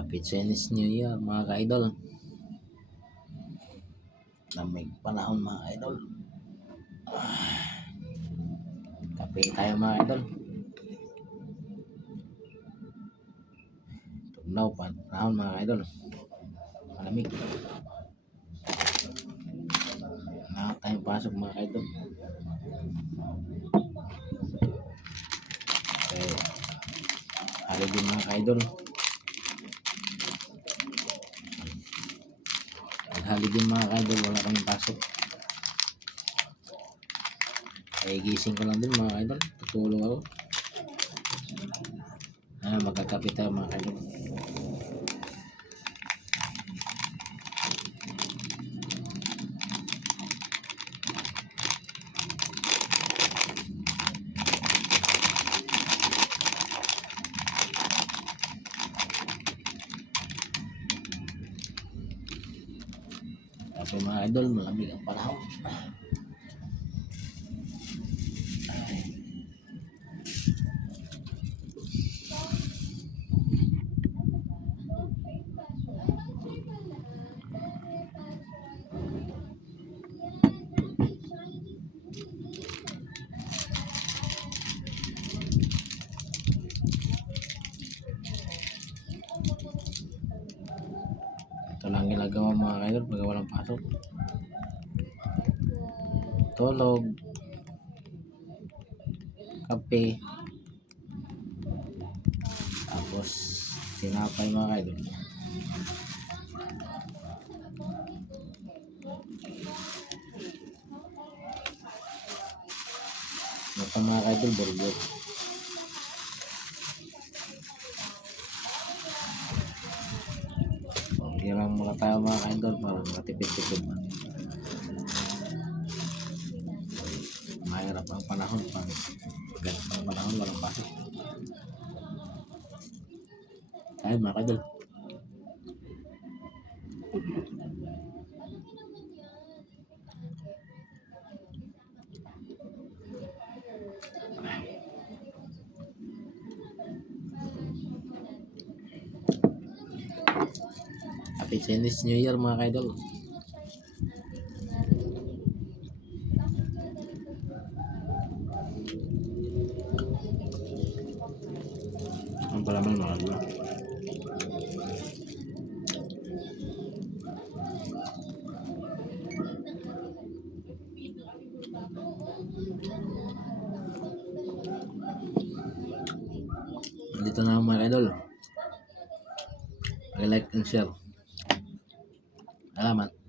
Happy Chinese New Year mga ka-idol. Lamig panahon mga idol. Kape tayo mga idol. Tugnaw panahon mga idol. Malamig. Na tayong pasok mga idol. Okay. Holiday mga idol. Holiday mga idol, wala kaming pasok. Ay gising ko lang din mga idol, tutulog ako. Magkakape tayo mga idol. Kape mga idol, malamig ang panahon. Ito lang ginagawa mga idol pag walang pasok. Tulog, kape, tapos sinapay mga idol. Ito mga idol, burger. Okay lang muna tayo mga idol para matipid-tipid. Mahirap ang panahon pag ganito ang panahon, walang pasok. Ay mga idol. Happy Chinese New Year mga idol. Ang palaman mga idol. Dito na mga idol. Like and share. Salamat.